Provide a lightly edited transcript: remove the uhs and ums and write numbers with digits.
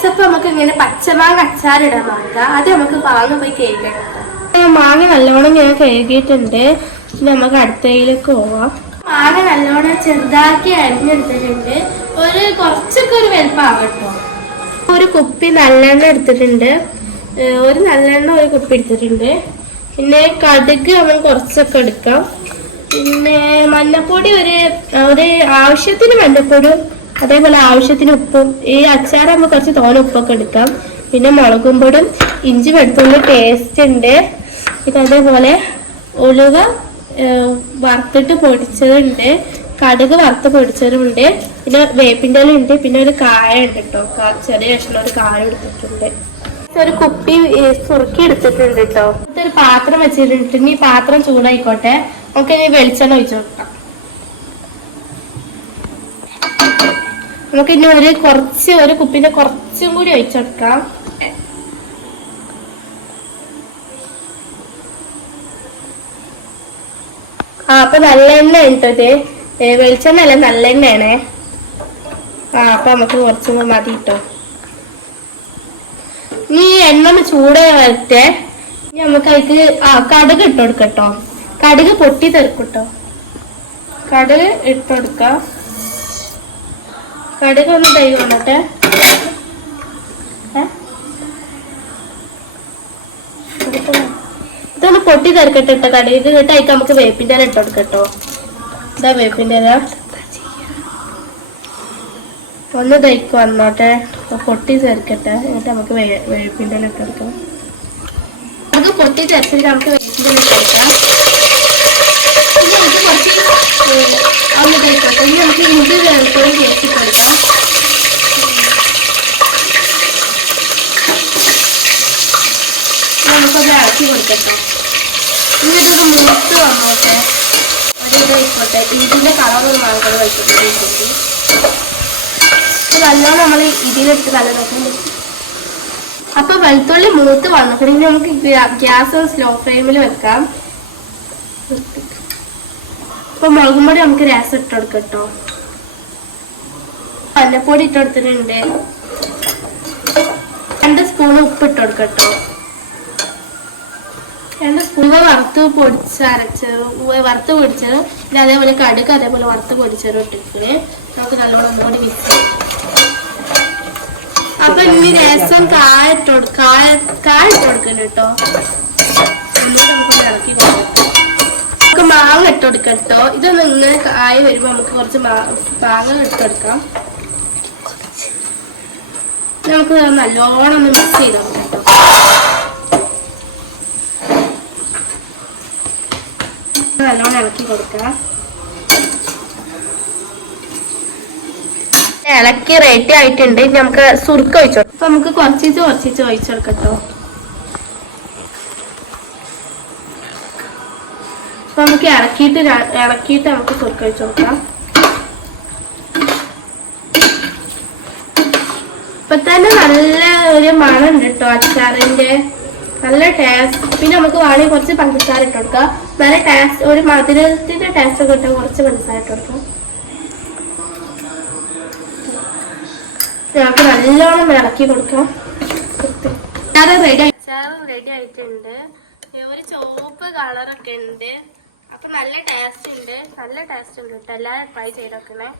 രസപ്പം നമുക്ക് ഇങ്ങനെ പച്ചമാങ്ങ അച്ചാറിടാൻ നോക്കാം. അത് നമുക്ക് മാങ്ങ പോയി കഴുകണം. മാങ്ങ നല്ലോണം ഞാൻ കഴുകിയിട്ടുണ്ട്. നമുക്ക് അടുത്തയിലേക്ക് പോവാം. മാങ്ങ നല്ലോണം ചെറുതാക്കി അരിഞ്ഞെടുത്തിട്ടുണ്ട്. കുറച്ചൊക്കെ ഒരു വലുപ്പമാകട്ടോ. ഒരു കുപ്പി നല്ലെണ്ണ എടുത്തിട്ടുണ്ട്. ഒരു നല്ലെണ്ണ ഒരു കുപ്പി എടുത്തിട്ടുണ്ട്. പിന്നെ കടുക് നമ്മൾ കുറച്ചൊക്കെ എടുക്കാം. പിന്നെ മഞ്ഞപ്പൊടി ഒരു ആവശ്യത്തിന് മഞ്ഞപ്പൊടിയും അതേപോലെ ആവശ്യത്തിന് ഉപ്പും. ഈ അച്ചാറാകുമ്പോൾ കുറച്ച് തോനെ ഉപ്പൊക്കെ എടുക്കാം. പിന്നെ മുളകും പൊടിയും ഇഞ്ചി വെളുത്തുള്ളി പേസ്റ്റ് ഉണ്ട്. പിന്നെ അതേപോലെ ഉലുവ വറുത്തിട്ട് പൊടിച്ചതുണ്ട്. കടുക് വറുത്ത് പൊടിച്ചതുണ്ട്. പിന്നെ വേപ്പിൻ്റെ ഇല ഉണ്ട്. പിന്നെ ഒരു കായ ഉണ്ട് കേട്ടോ. ചെറിയ കഷ്ണം ഒരു കായ എടുത്തിട്ടുണ്ട്. ഒരു കുപ്പി സുറുക്കി എടുത്തിട്ടുണ്ട് കേട്ടോ. ഒരു പാത്രം വെച്ചിട്ടുണ്ട്. ഇനി പാത്രം ചൂടായിക്കോട്ടെ. നമുക്ക് ഇനി വെളിച്ചെണ്ണ ഒഴിച്ചു കൊടുക്കാം. നമുക്ക് ഇനി ഒരു കുപ്പിന്റെ കുറച്ചും കൂടി ഒഴിച്ചെടുക്കാം. അപ്പൊ നല്ലെണ്ണ ഇട്ടത് വെളിച്ചെണ്ണ അല്ല നല്ലെണ്ണയാണേ. അപ്പൊ നമുക്ക് കുറച്ചും കൂടി മതി കേട്ടോ. ഇനി എണ്ണ ചൂടായി വരട്ടെ. ഇനി നമുക്ക് അതിക്ക് കടുക് ഇട്ട് കൊടുക്കട്ടോ. കടുക് പൊട്ടി തെറിക്കട്ടോ. കടുക് ഇട്ടെടുക്കാം. കടുക് ഒന്ന് കൈ കൊണ്ടോട്ടെ. ഇതൊന്ന് പൊട്ടി തെറിക്കട്ടെ ഇട്ട കടുക്. ഇത് കേട്ടായിക്ക് നമുക്ക് വേപ്പിൻ്റെ ഇല ഇട്ടെടുക്കട്ടോ. ഇതാ വേപ്പിൻ്റെ ഇല ഒന്ന് തയ്ക്ക് വന്നോട്ടെ. പൊട്ടി തെറിക്കട്ടെ. എന്നിട്ട് നമുക്ക് വേപ്പിൻ്റെ ഇല ഇട്ടെടുക്കാം. നമുക്ക് പൊട്ടി തെറിച്ചിട്ട് നമുക്ക് വേപ്പിൻ്റെ ഇല ഇട്ടെടുക്കാം. ഒന്ന് തയ്ക്കോട്ടെ. ഇനി നമുക്ക് ഇഞ്ചി വെളുത്തുള്ളി ചേർത്ത് കൊടുക്കാം. നമുക്കത് ഇറക്കി കൊടുക്കട്ടെ. എന്നിട്ടൊക്കെ മൂത്ത് വന്നോട്ടെ. ഒരിത് ആയിക്കോട്ടെ. ഇഞ്ചിൻ്റെ കളറൊന്നും ആൾക്കാർ വെച്ചിട്ട് നല്ലോണം നമ്മൾ ഇതിലെടുത്ത് നല്ല നോക്കുന്നുണ്ട്. അപ്പൊ വെളുത്തുള്ളി മൂത്ത് വന്നിട്ടുണ്ടെങ്കിൽ നമുക്ക് ഗ്യാസ് സ്ലോ ഫ്ലെയിമിൽ വെക്കാം. അപ്പൊ മുളകും പൊടി നമുക്ക് രസം ഇട്ട് കൊടുക്കട്ടോ. മഞ്ഞപ്പൊടി ഇട്ട് കൊടുത്തിട്ടുണ്ട്. 2 സ്പൂൺ ഉപ്പ് ഇട്ട് കൊടുക്കട്ടോ. 2 സ്പൂൺ വറുത്ത് പൊടിച്ചത് പിന്നെ അതേപോലെ കടുക് അതേപോലെ വറുത്ത് പൊടിച്ചത് ഇട്ടിട്ട് നമുക്ക് നല്ലോണം ഒന്നുകൂടി മിക്സ് ചെയ്യാം. അപ്പൊ ഇനി രസം കായ ഇട്ട് കൊടുക്കണം കേട്ടോ. എന്നിട്ട് നമുക്ക് ഇറക്കി കൊടുക്കാം. നമുക്ക് മാങ്ങ ഇട്ട് കൊടുക്കട്ടോ. ഇതൊന്ന് ഇങ്ങനെ കായ വരുമ്പോ നമുക്ക് കുറച്ച് മാങ്ങ ഇട്ടെടുക്കാം. നമുക്ക് നല്ലോണം ഒന്ന് മിക്സ് ചെയ്താൽ കേട്ടോ. നല്ലോണം ഇളക്കി കൊടുക്കാം. ഇളക്കി റെഡി ആയിട്ടുണ്ട്. നമുക്ക് സുറുക്ക ഒഴിച്ചോ. അപ്പൊ നമുക്ക് കുറച്ചിച്ച് ഒഴിച്ചെടുക്കട്ടോ. അപ്പൊ നമുക്ക് ഇളക്കിയിട്ട് നമുക്ക് സുറുക്ക ഒഴിച്ചു കൊടുക്കാം. ഇപ്പൊ തന്നെ നല്ല ഒരു മണം ഉണ്ട് കേട്ടോ അച്ചാറിന്റെ. നല്ല ടേസ്റ്റ്. പിന്നെ നമുക്ക് വേണമെങ്കിൽ കുറച്ച് പഞ്ചസാര ഇട്ട് കൊടുക്കാം. നല്ല ടേസ്റ്റ്, ഒരു മധുരത്തിന്റെ ടേസ്റ്റ് ഒക്കെ കിട്ടാൻ കുറച്ച് പഞ്ചസാര ഇട്ട് കൊടുക്കാം. നമുക്ക് നല്ലോണം ഇളക്കി കൊടുക്കാം. റെഡി ആയിട്ടുണ്ട്. ഒരു ചുവപ്പ് കളറൊക്കെ ഉണ്ട്. അപ്പൊ നല്ല ടേസ്റ്റ് ഉണ്ട് കേട്ടോ. എല്ലാവരും ട്രൈ ചെയ്ത് നോക്കണേ.